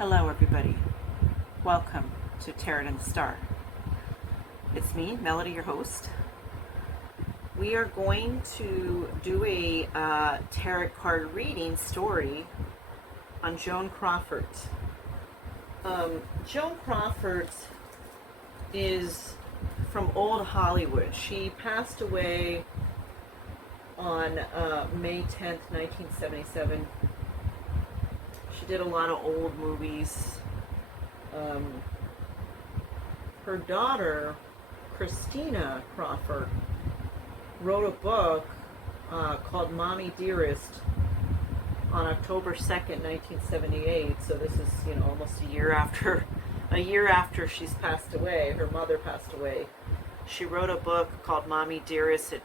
Hello everybody, welcome to Tarot and the Star. It's me, Melody, your host. We are going to do a tarot card reading story on Joan Crawford. Joan Crawford is from old Hollywood. She passed away on May 10th, 1977. She did a lot of old movies. Her daughter, Christina Crawford, wrote a book called Mommy Dearest on October 2nd, 1978. So this is, almost a year after she's passed away. Her mother passed away. She wrote a book called Mommy Dearest. It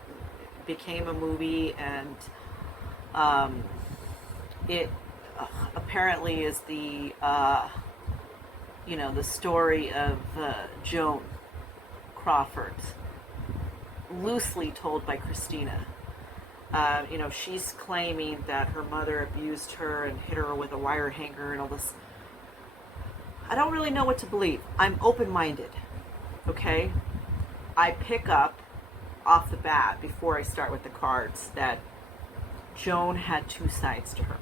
became a movie, and it apparently is the the story of Joan Crawford, loosely told by Christina. She's claiming that her mother abused her and hit her with a wire hanger and all this. I don't really know what to believe. I'm open-minded, okay? I pick up off the bat, before I start with the cards, that Joan had two sides to her.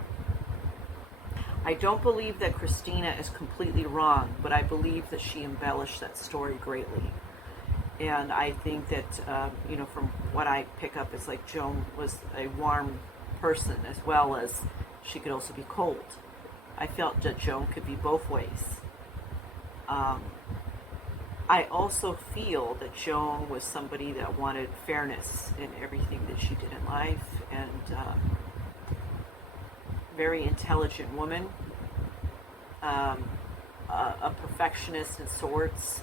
I don't believe that Christina is completely wrong, but I believe that she embellished that story greatly. And I think that, from what I pick up, it's like Joan was a warm person, as well as she could also be cold. I felt that Joan could be both ways. I also feel that Joan was somebody that wanted fairness in everything that she did in life, and very intelligent woman, a perfectionist in sorts.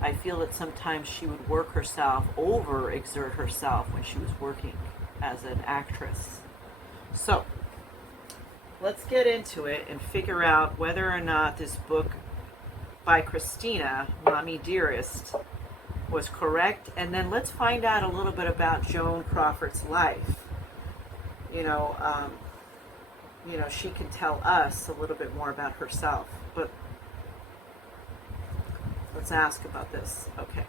I feel that sometimes she would work herself, overexert herself when she was working as an actress. So, let's get into it and figure out whether or not this book by Christina, Mommy Dearest, was correct, and then let's find out a little bit about Joan Crawford's life. She can tell us a little bit more about herself, but let's ask about this. Okay.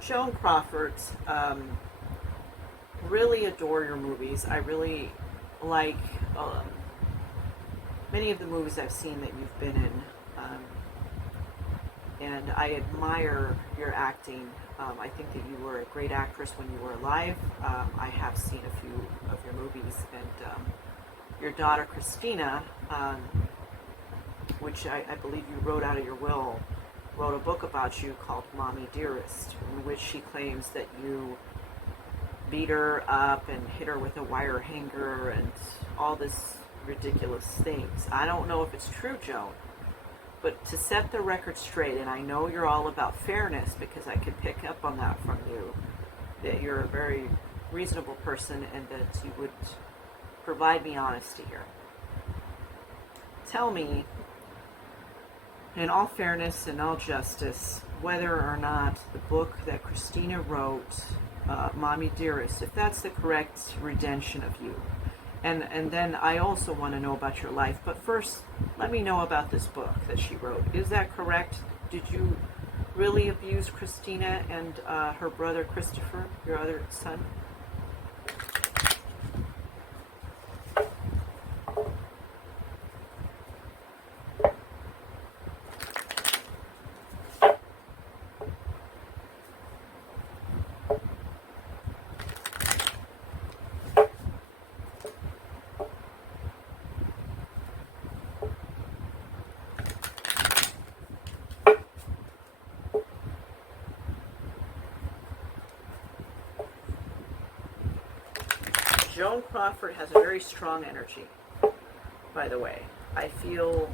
Joan Crawford, really adore your movies. I really like many of the movies I've seen that you've been in, and I admire your acting. I think that you were a great actress when you were alive. I have seen a few of your movies, and your daughter Christina, which I believe you wrote out of your will, wrote a book about you called Mommy Dearest, in which she claims that you beat her up and hit her with a wire hanger and all this ridiculous things. I don't know if it's true, Joan, but to set the record straight, and I know you're all about fairness because I could pick up on that from you, that you're a very reasonable person and that you would provide me honesty here. Tell me, in all fairness and all justice, whether or not the book that Christina wrote, Mommy Dearest, if that's the correct rendition of you. And then I also want to know about your life. But first, let me know about this book that she wrote. Is that correct? Did you really abuse Christina and her brother Christopher, your other son? Joan Crawford has a very strong energy, by the way. I feel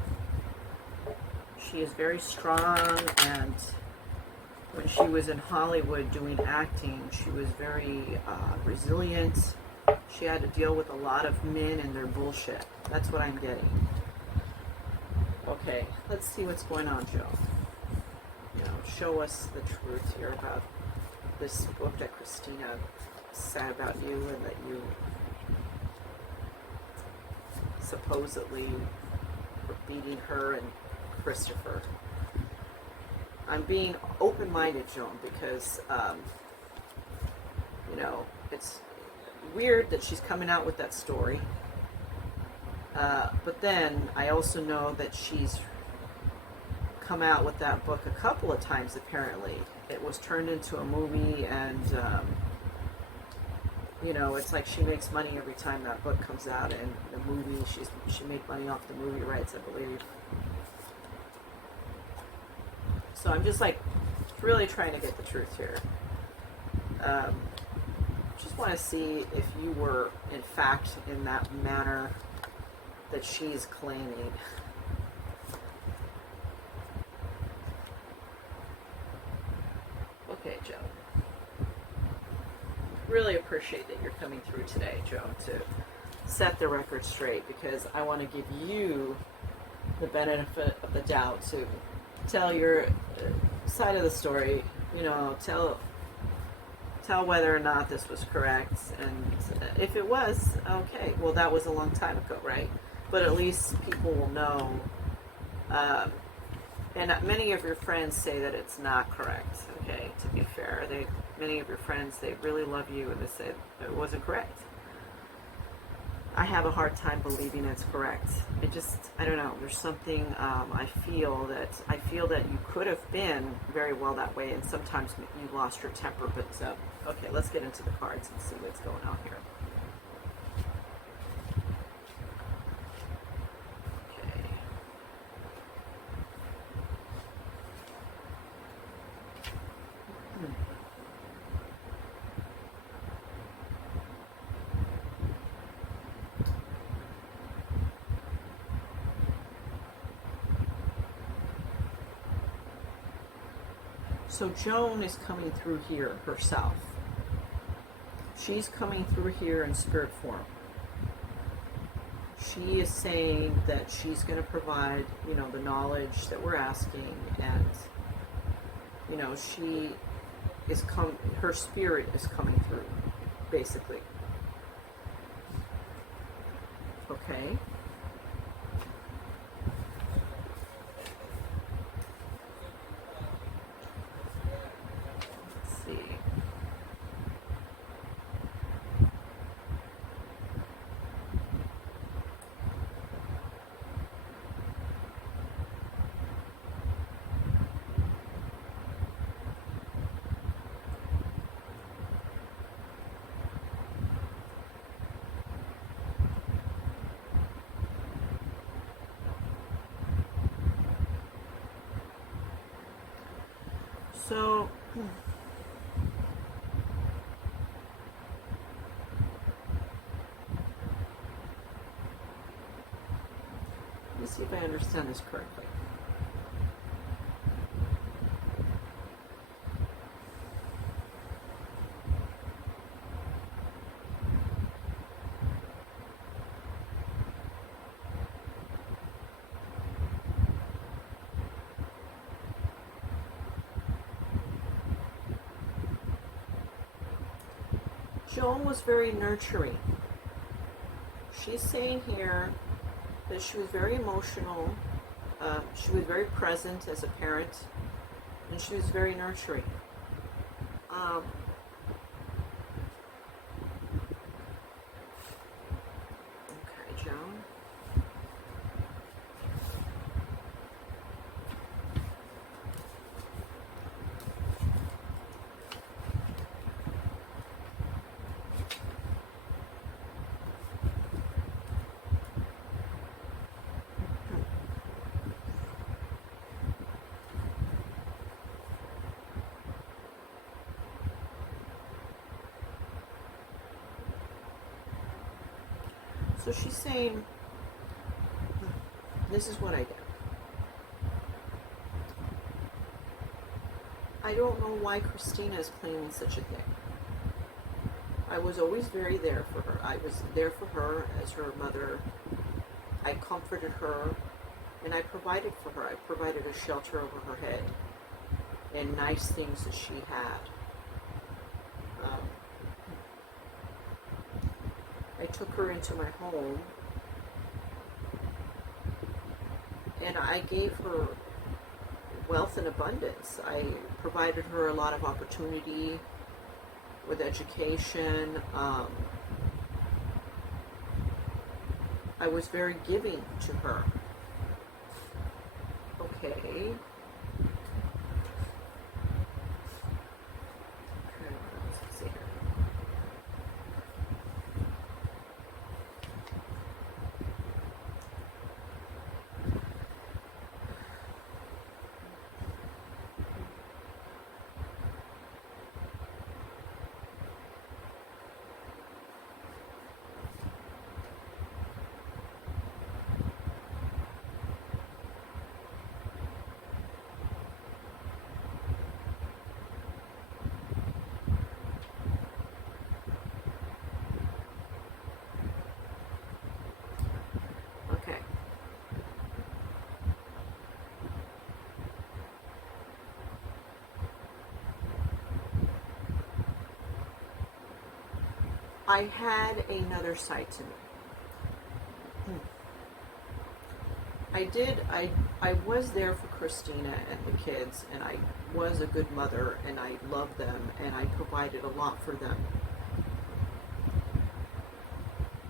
she is very strong, and when she was in Hollywood doing acting, she was very resilient. She had to deal with a lot of men and their bullshit. That's what I'm getting. Okay, let's see what's going on, Joan. Show us the truth here about this book that Christina said about you, and that you supposedly beating her and Christopher. I'm being open-minded, Joan, because, you know, it's weird that she's coming out with that story. But then I also know that she's come out with that book a couple of times, apparently. It was turned into a movie, and, you know, it's like she makes money every time that book comes out, and the movie, she made money off the movie rights, I believe. So I'm just, like, really trying to get the truth here. Just want to see if you were, in fact, in that manner that she's claiming. Okay, Joan. Really appreciate that you're coming through today, Joan, to set the record straight, because I want to give you the benefit of the doubt to tell your side of the story, you know, tell whether or not this was correct, and if it was, okay, well, that was a long time ago, right? But at least people will know, and many of your friends say that it's not correct, okay, to be fair. Many of your friends, they really love you, and they say it wasn't correct. I have a hard time believing it's correct. I don't know, there's something, I feel that you could have been very well that way, and sometimes you lost your temper, but, okay, let's get into the cards and see what's going on here. So Joan is coming through here herself. She's coming through here in spirit form. She is saying that she's going to provide, you know, the knowledge that we're asking, and, you know, her spirit is coming through, basically. Okay? So, let me see if I understand this correctly. Joan was very nurturing. She's saying here that she was very emotional, she was very present as a parent, and she was very nurturing. Okay, Joan. So she's saying, this is what I get. I don't know why Christina is claiming such a thing. I was always very there for her. I was there for her as her mother. I comforted her, and I provided for her. I provided a shelter over her head and nice things that she had. I took her into my home, And I gave her wealth and abundance. I provided her a lot of opportunity with education. I was very giving to her. Okay. Okay, let's see here. Okay. I had another side to me. I was there for Christina and the kids, and I was a good mother, and I loved them, and I provided a lot for them.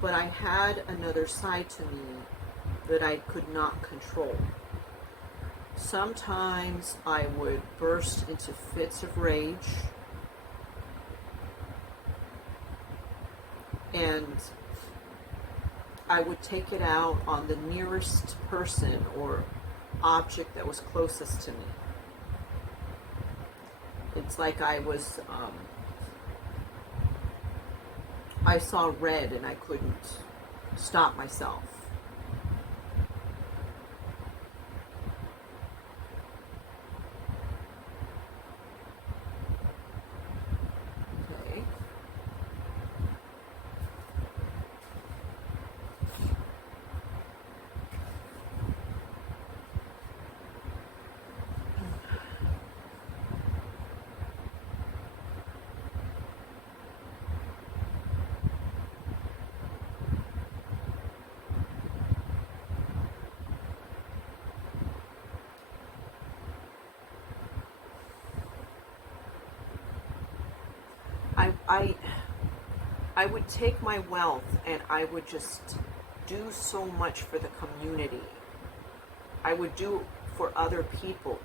But I had another side to me that I could not control. Sometimes I would burst into fits of rage, and I would take it out on the nearest person or object that was closest to me. It's like I saw red and I couldn't stop myself. Okay. I would take my wealth and I would just do so much for the community. I would do for other people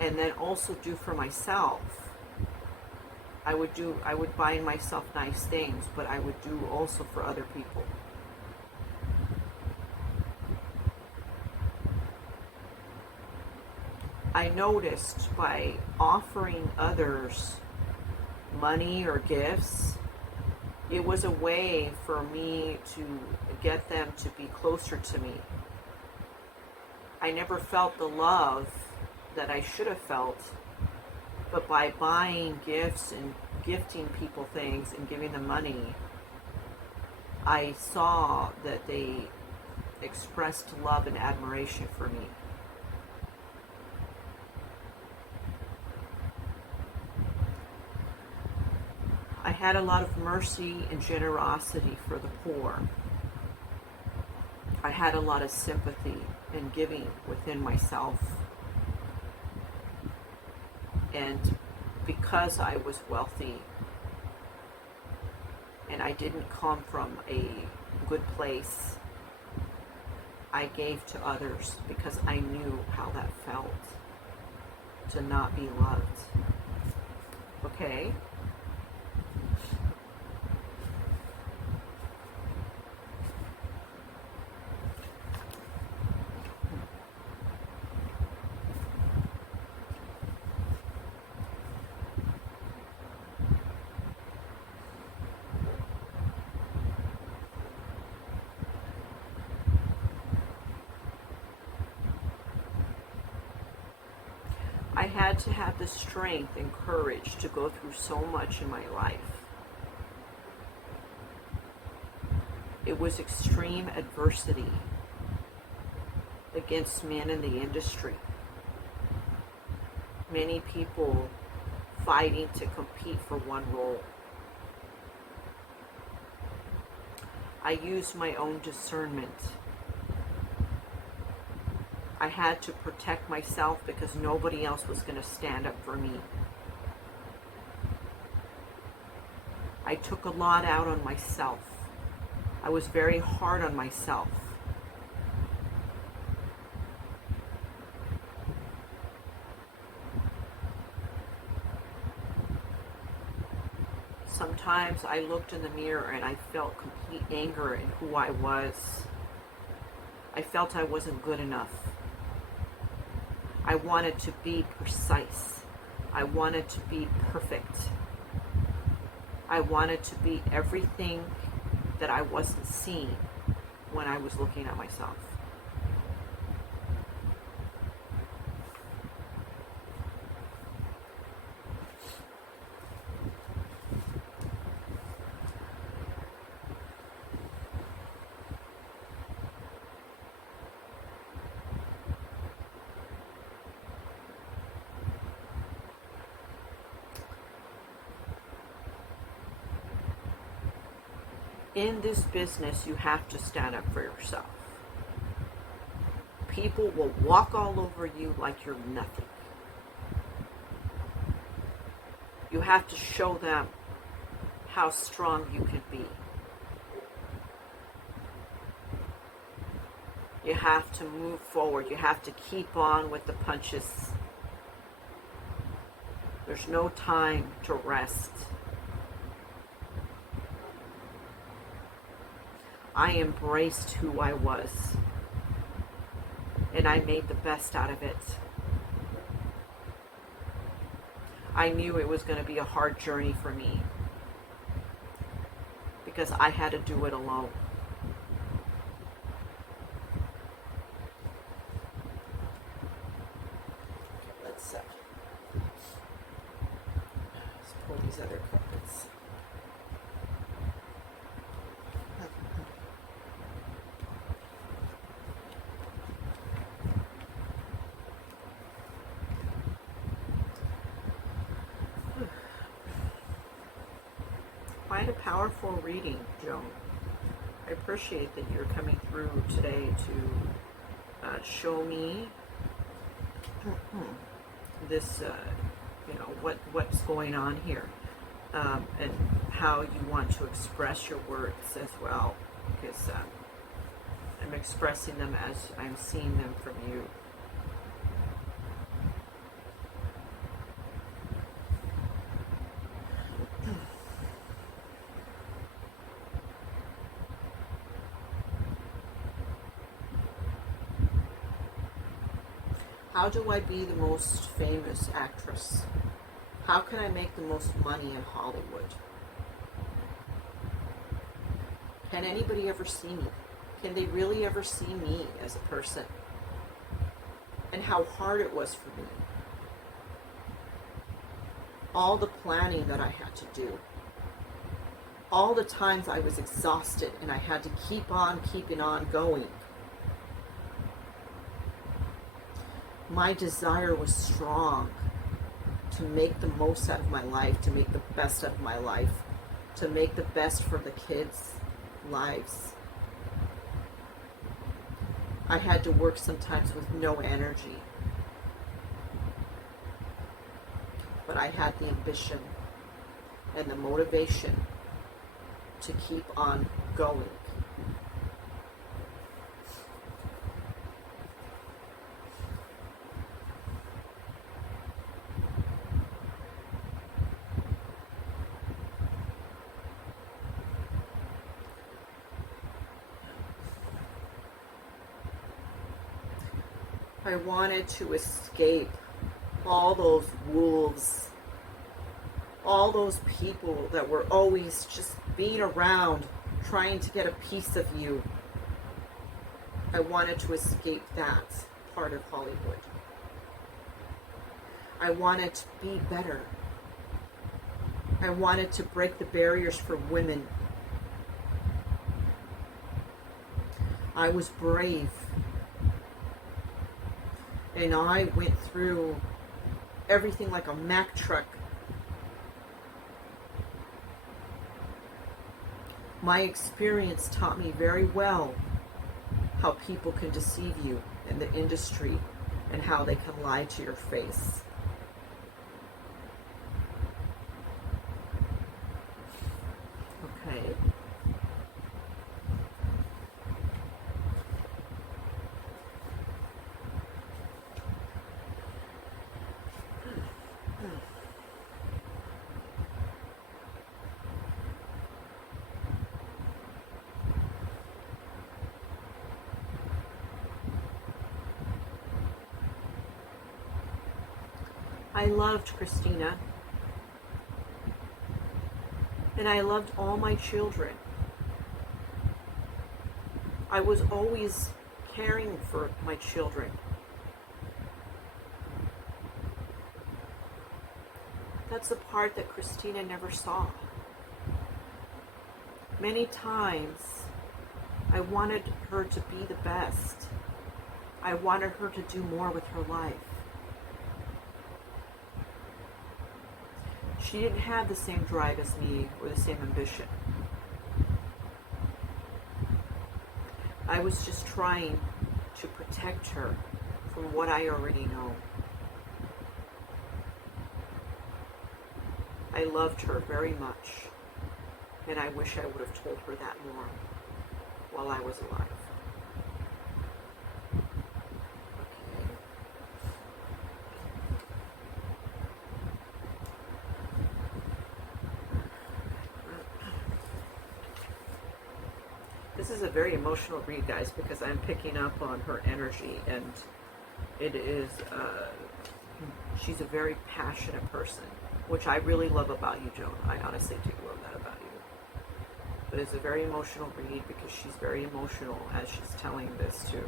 and then also do for myself. I would buy myself nice things, but I would do also for other people. I noticed by offering others money or gifts, it was a way for me to get them to be closer to me. I never felt the love that I should have felt, but by buying gifts and gifting people things and giving them money, I saw that they expressed love and admiration for me. I had a lot of mercy and generosity for the poor. I had a lot of sympathy and giving within myself. And because I was wealthy and I didn't come from a good place, I gave to others because I knew how that felt to not be loved. Okay? I had to have the strength and courage to go through so much in my life. It was extreme adversity against men in the industry. Many people fighting to compete for one role. I used my own discernment. I had to protect myself because nobody else was going to stand up for me. I took a lot out on myself. I was very hard on myself. Sometimes I looked in the mirror and I felt complete anger in who I was. I felt I wasn't good enough. I wanted to be precise. I wanted to be perfect. I wanted to be everything that I wasn't seeing when I was looking at myself. In this business, you have to stand up for yourself. People will walk all over you like you're nothing. You have to show them how strong you can be. You have to move forward. You have to keep on with the punches. There's no time to rest. I embraced who I was, and I made the best out of it. I knew it was going to be a hard journey for me because I had to do it alone. Let's pull these other cards. Quite a powerful reading, Joan. I appreciate that you're coming through today to show me this, what's going on here, and how you want to express your words as well, because I'm expressing them as I'm seeing them from you. How do I be the most famous actress? How can I make the most money in Hollywood? Can anybody ever see me? Can they really ever see me as a person? And how hard it was for me. All the planning that I had to do. All the times I was exhausted and I had to keep on keeping on going. My desire was strong to make the most out of my life, to make the best out of my life, to make the best for the kids' lives. I had to work sometimes with no energy, but I had the ambition and the motivation to keep on going. I wanted to escape all those wolves, all those people that were always just being around, trying to get a piece of you. I wanted to escape that part of Hollywood. I wanted to be better. I wanted to break the barriers for women. I was brave. And I went through everything like a Mack truck. My experience taught me very well how people can deceive you in the industry and how they can lie to your face. Okay. I loved Christina, and I loved all my children. I was always caring for my children. That's the part that Christina never saw. Many times, I wanted her to be the best. I wanted her to do more with her life. She didn't have the same drive as me or the same ambition. I was just trying to protect her from what I already know. I loved her very much, and I wish I would have told her that more while I was alive. This is a very emotional read, guys, because I'm picking up on her energy, and it is, she's a very passionate person, which I really love about you, Joan. I honestly do love that about you. But it's a very emotional read because she's very emotional as she's telling this too.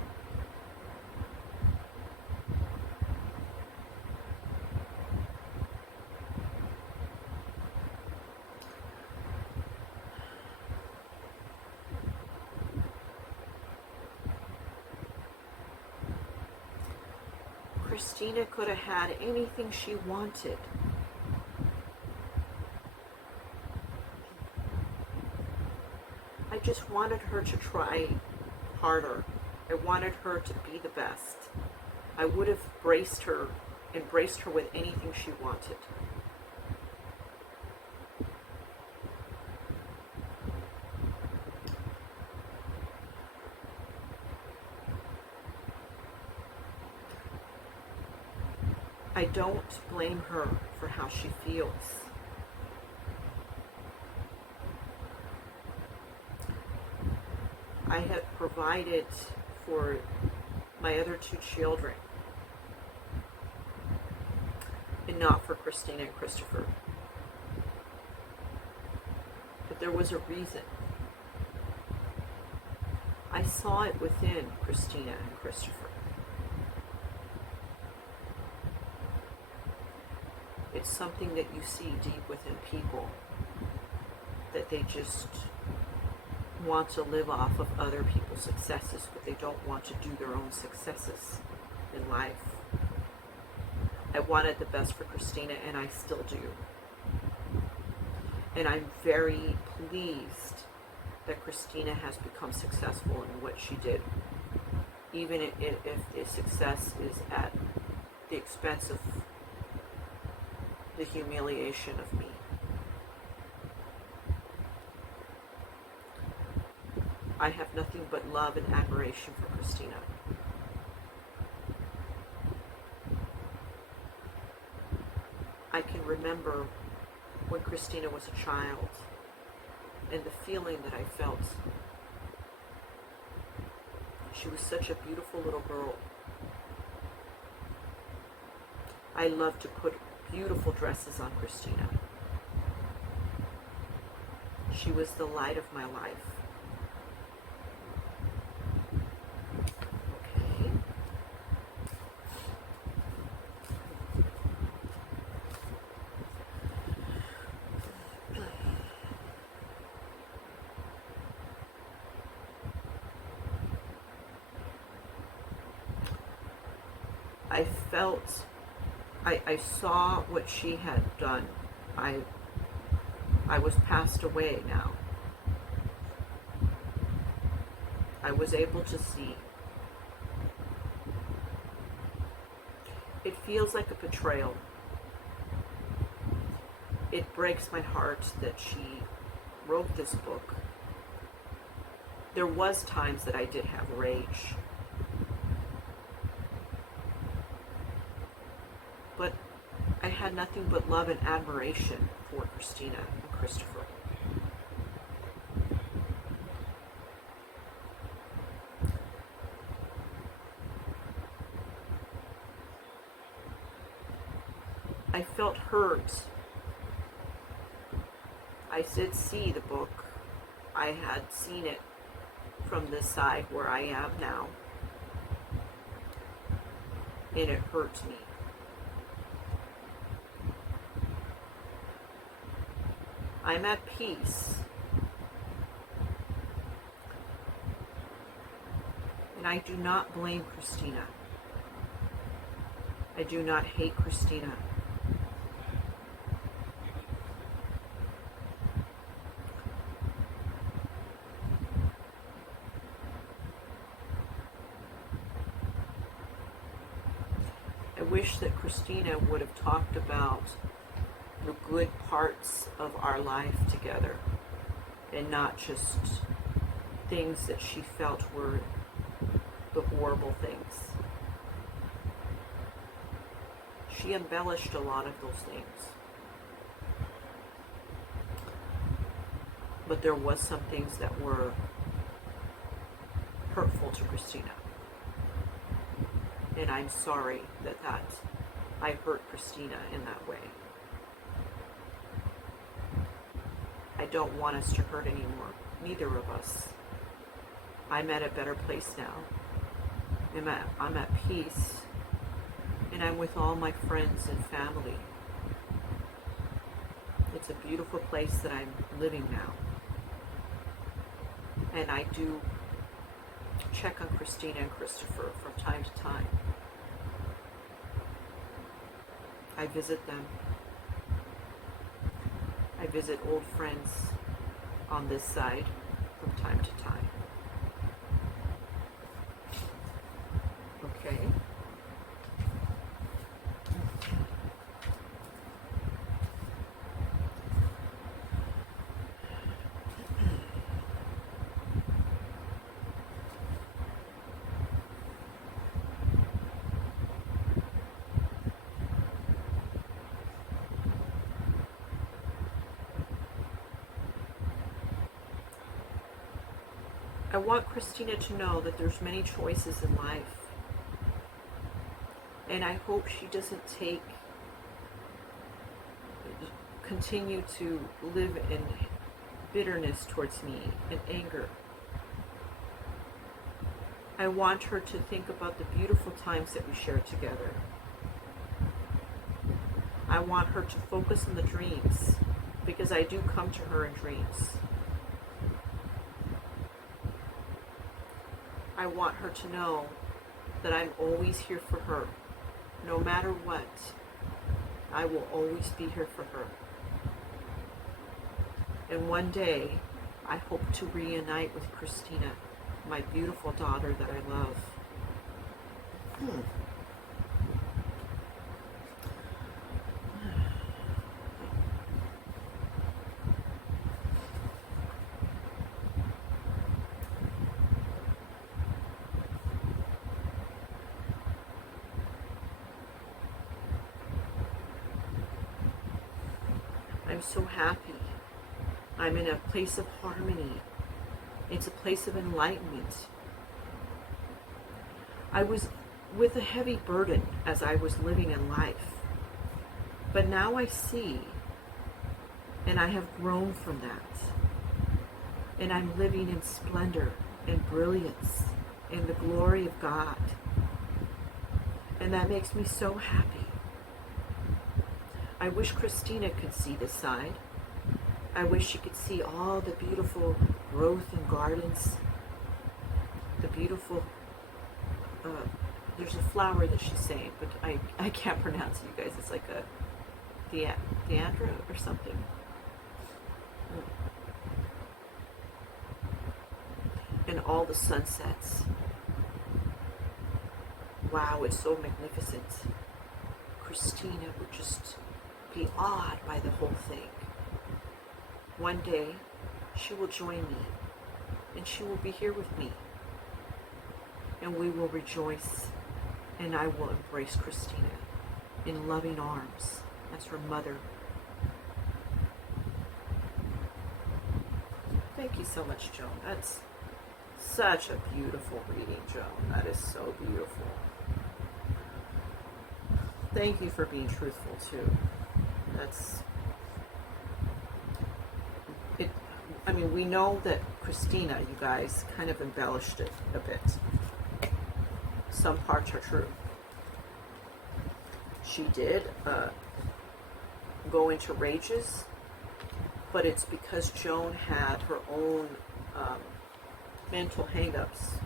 Christina could have had anything she wanted. I just wanted her to try harder. I wanted her to be the best. I would have embraced her with anything she wanted. I don't blame her for how she feels. I have provided for my other two children, and not for Christina and Christopher. But there was a reason. I saw it within Christina and Christopher. It's something that you see deep within people, that they just want to live off of other people's successes, but they don't want to do their own successes in life. I wanted the best for Christina, and I still do. And I'm very pleased that Christina has become successful in what she did, even if success is at the expense of the humiliation of me. I have nothing but love and admiration for Christina. I can remember when Christina was a child and the feeling that I felt. She was such a beautiful little girl. I loved to put beautiful dresses on Christina. She was the light of my life. Okay. I felt, I saw what she had done. I was passed away now. I I was able to see. It feels like a betrayal. It breaks my heart that she wrote this book. There was times that I did have rage. But I had nothing but love and admiration for Christina and Christopher. I felt hurt. I did see the book. I had seen it from this side where I am now. And it hurt me. I'm at peace. And I do not blame Christina. I do not hate Christina. I wish that Christina would have talked about the good parts of our life together and not just things that she felt were the horrible things. She embellished a lot of those things. But there was some things that were hurtful to Christina. And I'm sorry that I hurt Christina in that way. I don't want us to hurt anymore. Neither of us. I'm at a better place now. I'm at peace. And I'm with all my friends and family. It's a beautiful place that I'm living now. And I do check on Christina and Christopher from time to time. I visit them. I visit old friends on this side from time to time. Okay. I want Christina to know that there's many choices in life. And I hope she doesn't continue to live in bitterness towards me and anger. I want her to think about the beautiful times that we shared together. I want her to focus on the dreams, because I do come to her in dreams. I want her to know that I'm always here for her. No matter what, I will always be here for her. And one day, I hope to reunite with Christina, my beautiful daughter that I love. I'm so happy. I'm in a place of harmony. It's a place of enlightenment. I was with a heavy burden as I was living in life. But now I see, and I have grown from that. And I'm living in splendor and brilliance in the glory of God. And that makes me so happy. I wish Christina could see this side. I wish she could see all the beautiful growth in gardens. The beautiful, there's a flower that she's saying, but I can't pronounce it, you guys. It's like a Deandra or something. And all the sunsets. Wow, it's so magnificent. Christina would just be awed by the whole thing. One day, she will join me, and she will be here with me, and we will rejoice, and I will embrace Christina in loving arms as her mother. Thank you so much, Joan. That's such a beautiful reading, Joan. That is so beautiful. Thank you for being truthful, too. I mean, we know that Christina, you guys, kind of embellished it a bit. Some parts are true. She did go into rages, but it's because Joan had her own mental hang-ups.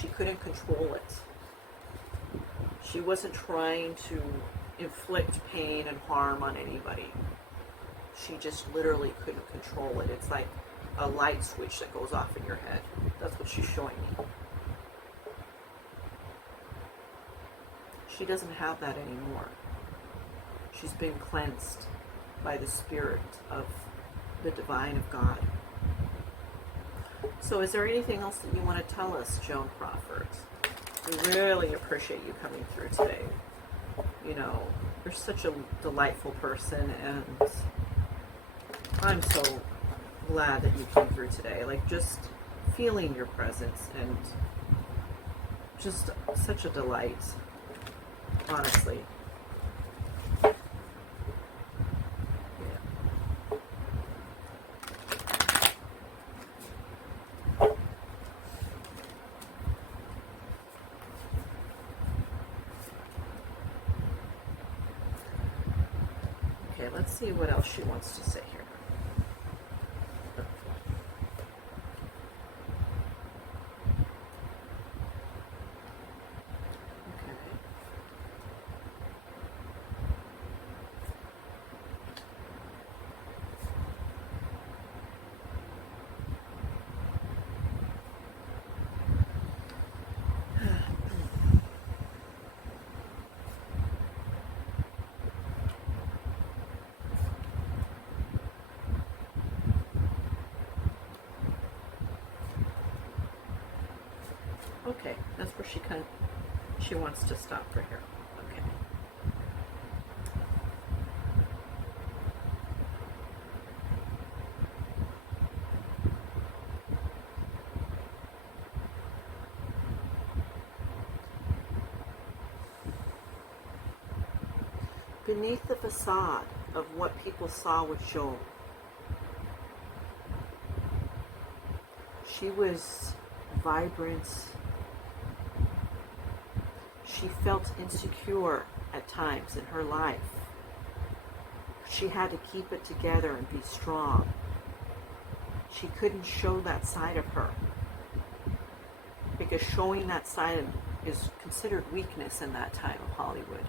She couldn't control it. She wasn't trying to inflict pain and harm on anybody. She just literally couldn't control it. It's like a light switch that goes off in your head. That's what she's showing me. She doesn't have that anymore. She's been cleansed by the Spirit of the Divine of God. So is there anything else that you want to tell us, Joan Crawford? We really appreciate you coming through today. You know, you're such a delightful person, and I'm so glad that you came through today. Like, just feeling your presence, and just such a delight, honestly. Okay, let's see what else she wants to say here. Okay, that's where she wants to stop for here. Okay. Beneath the facade of what people saw with Joan, she was vibrant. She felt insecure at times in her life. She had to keep it together and be strong. She couldn't show that side of her, because showing that side is considered weakness in that time of Hollywood.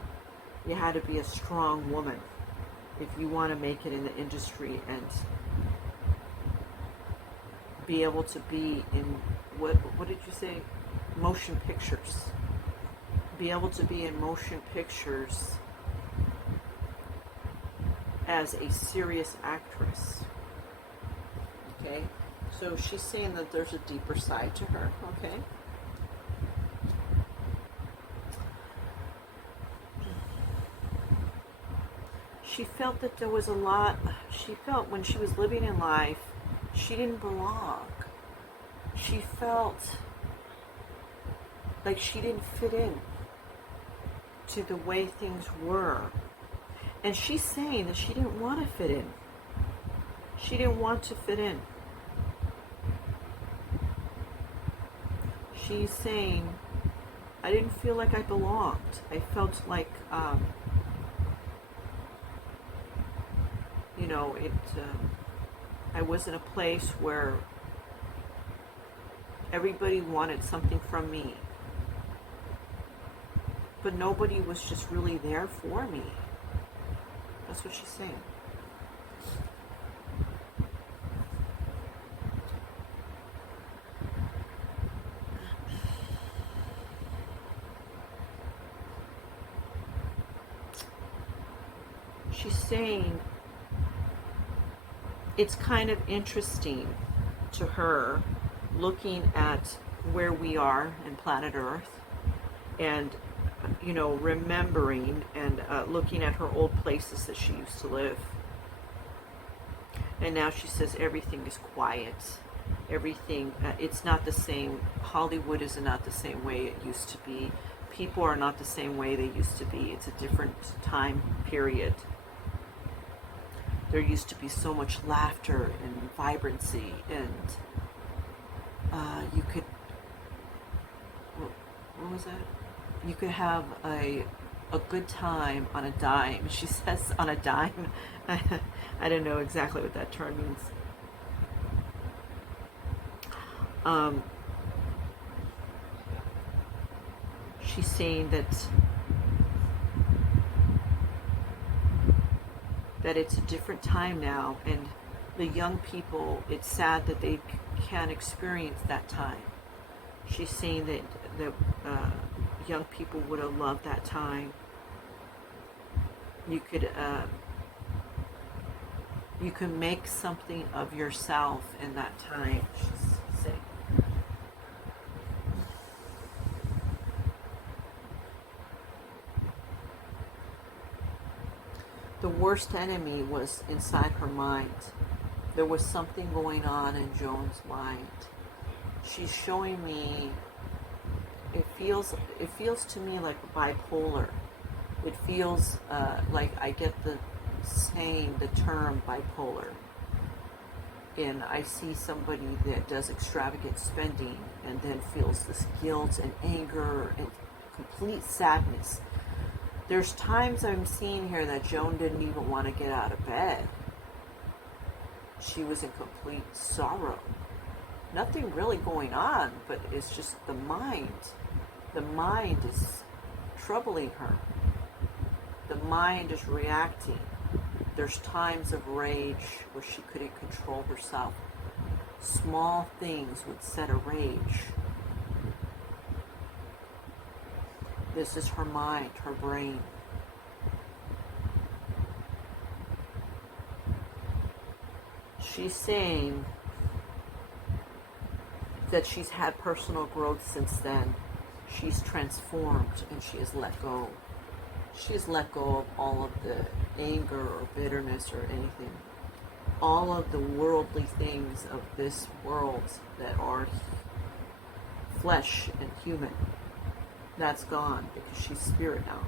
You had to be a strong woman if you want to make it in the industry and be able to be in, what did you say? Motion pictures. Be able to be in motion pictures as a serious actress. Okay? So she's saying that there's a deeper side to her. Okay? She felt that there was a lot, she felt when she was living in life, she didn't belong. She felt like she didn't fit in to the way things were. And she's saying that she didn't want to fit in. She didn't want to fit in. She's saying, I didn't feel like I belonged. I felt like, you know, I was in a place where everybody wanted something from me, but nobody was just really there for me. That's what she's saying. she's saying it's kind of interesting to her looking at where we are in planet Earth, and you know, remembering and looking at her old places that she used to live. And now she says everything is quiet. Everything, it's not the same. Hollywood is not the same way it used to be. People are not the same way they used to be. It's a different time period. There used to be so much laughter and vibrancy, and you could, what was that? You could have a good time on a dime. She says on a dime. I don't know exactly what that term means. She's saying that it's a different time now, and the young people, it's sad that they can't experience that time. She's saying that young people would have loved that time. You could make something of yourself in that time, she's saying. The worst enemy was inside her mind. There was something going on in Joan's mind. She's showing me, it feels to me like bipolar. It feels like I get the term bipolar. And I see somebody that does extravagant spending and then feels this guilt and anger and complete sadness. There's times I'm seeing here that Joan didn't even want to get out of bed. She was in complete sorrow. Nothing really going on, but it's just the mind. The mind is troubling her. The mind is reacting. There's times of rage where she couldn't control herself. Small things would set a rage. This is her mind, her brain. She's saying that she's had personal growth since then. She's transformed and she has let go. She has let go of all of the anger or bitterness or anything. All of the worldly things of this world that are flesh and human. That's gone because she's spirit now.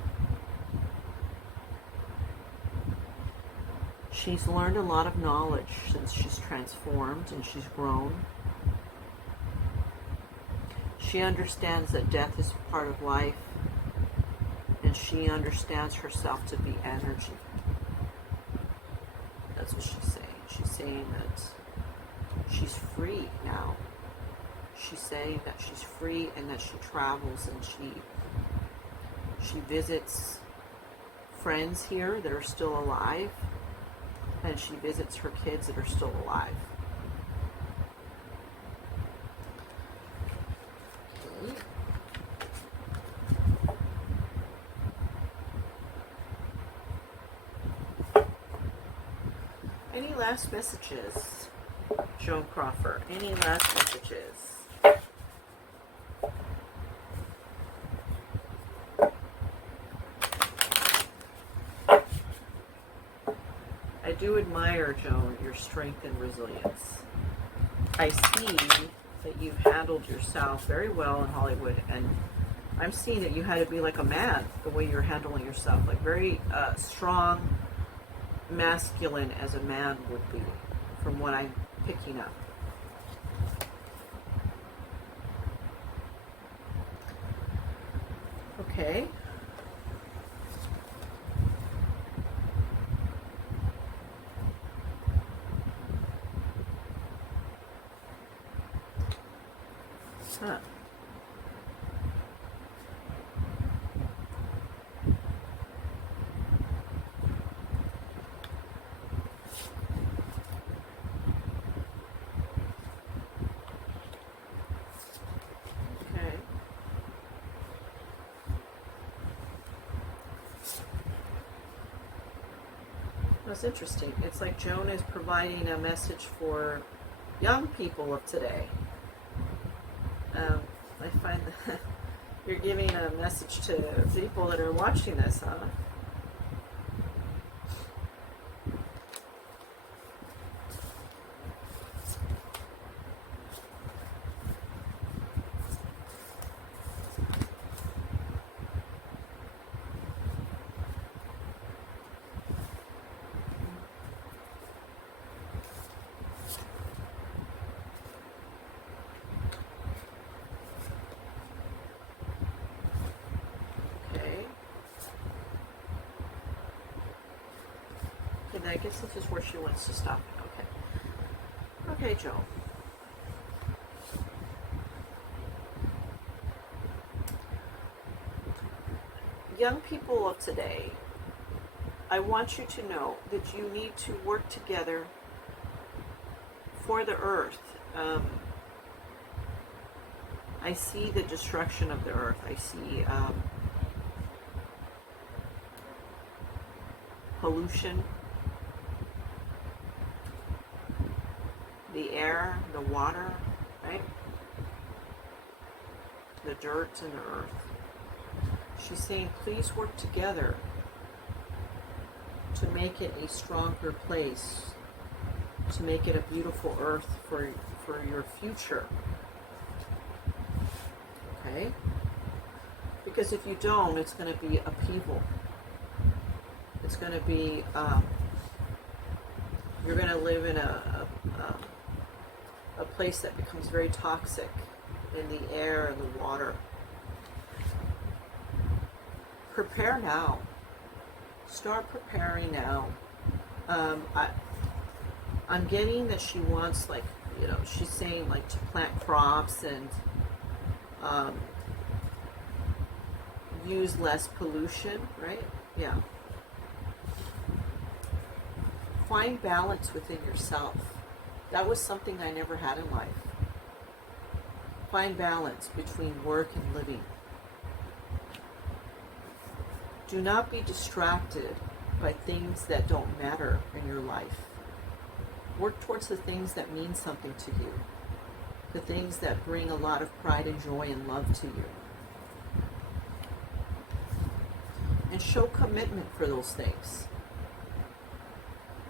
She's learned a lot of knowledge since she's transformed and she's grown. She understands that death is part of life, and she understands herself to be energy. That's what she's saying. She's saying that she's free now. She's saying that she's free and that she travels and she visits friends here that are still alive, and she visits her kids that are still alive. Any last messages, Joan Crawford? Any last messages? I do admire, Joan, your strength and resilience. I see that you've handled yourself very well in Hollywood, and I'm seeing that you had to be like a man, the way you're handling yourself, like very strong, masculine as a man would be, from what I'm picking up. Okay. Huh. Okay. That's interesting. It's like Joan is providing a message for young people of today. I find that you're giving a message to people that are watching this, huh? I guess this is where she wants to stop. Okay. Okay, Joe. Young people of today, I want you to know that you need to work together for the earth. I see the destruction of the earth. I see pollution. The air, the water, right? The dirt and the earth. She's saying, please work together to make it a stronger place, to make it a beautiful earth for your future. Okay? Because if you don't, it's going to be upheaval. It's going to be, you're going to live in a place that becomes very toxic in the air and the water. Prepare now. Start preparing now. I'm getting that she wants, like, you know, she's saying, like, to plant crops and use less pollution, right? Yeah. Find balance within yourself. That was something I never had in life. Find balance between work and living. Do not be distracted by things that don't matter in your life. Work towards the things that mean something to you. The things that bring a lot of pride and joy and love to you. And show commitment for those things.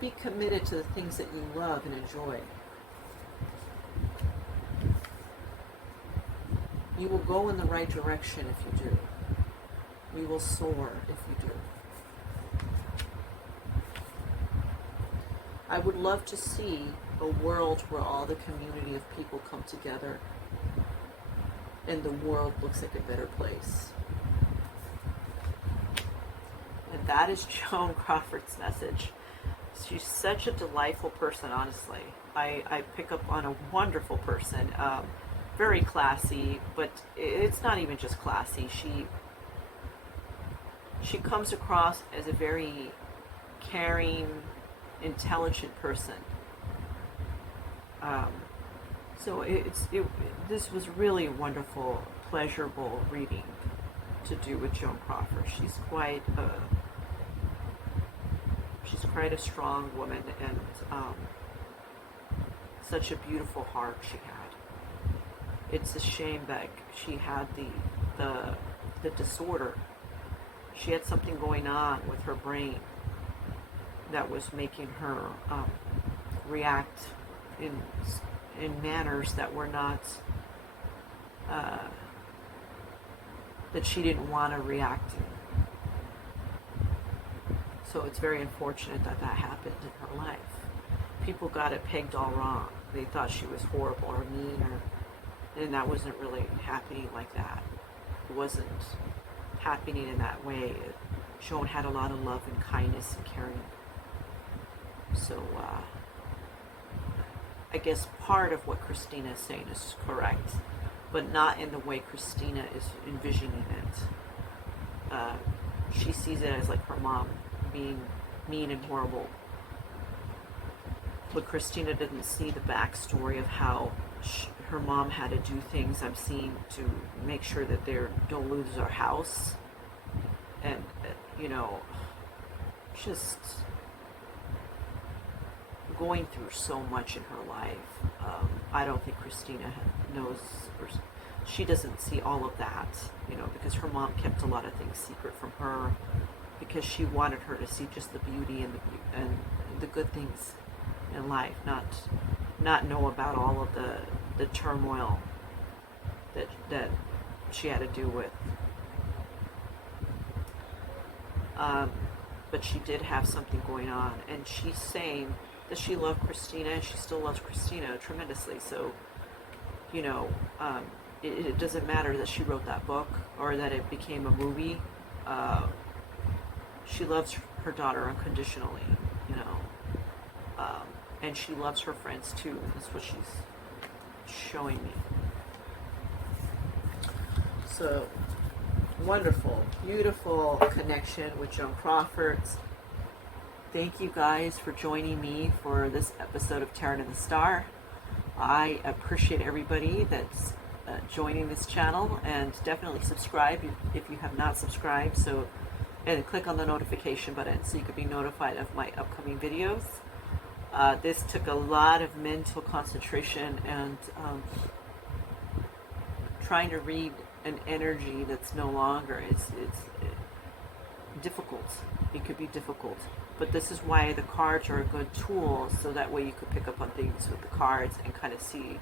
Be committed to the things that you love and enjoy. You will go in the right direction if you do. You will soar if you do. I would love to see a world where all the community of people come together and the world looks like a better place. And that is Joan Crawford's message. She's such a delightful person, honestly. I pick up on a wonderful person. Very classy, but it's not even just classy. She comes across as a very caring, intelligent person. So this was really a wonderful, pleasurable reading to do with Joan Crawford. She's quite a strong woman, and such a beautiful heart she had. It's a shame that she had the disorder. She had something going on with her brain that was making her react in manners that were not that she didn't want to react to. So it's very unfortunate that happened in her life. People got it pegged all wrong. They thought she was horrible or mean, and that wasn't really happening like that. It wasn't happening in that way. Joan had a lot of love and kindness and caring. So I guess part of what Christina is saying is correct, but not in the way Christina is envisioning it. She sees it as like her mom being mean and horrible. But Christina didn't see the backstory of how her mom had to do things. I'm seeing to make sure that they don't lose their house. And, just going through so much in her life. I don't think Christina knows, or she doesn't see all of that, you know, because her mom kept a lot of things secret from her because she wanted her to see just the beauty and the good things in life, not know about all of the turmoil that she had to do with. But she did have something going on, and she's saying that she loved Christina, and she still loves Christina tremendously. So, you know, it doesn't matter that she wrote that book or that it became a movie. She loves her daughter unconditionally, you know, and she loves her friends too. That's what she's showing me. So, wonderful, beautiful connection with Joan Crawford. Thank you guys for joining me for this episode of Tarot to the Star. I appreciate everybody that's joining this channel, and definitely subscribe if you have not subscribed. So, and click on the notification button so you can be notified of my upcoming videos. This took a lot of mental concentration and trying to read an energy that's no longer. It's difficult. It could be difficult. But this is why the cards are a good tool, so that way you could pick up on things with the cards and kind of see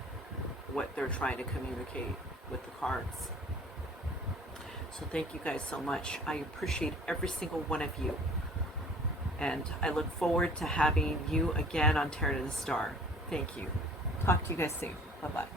what they're trying to communicate with the cards. So thank you guys so much. I appreciate every single one of you. And I look forward to having you again on Tarot to the Star. Thank you. Talk to you guys soon. Bye-bye.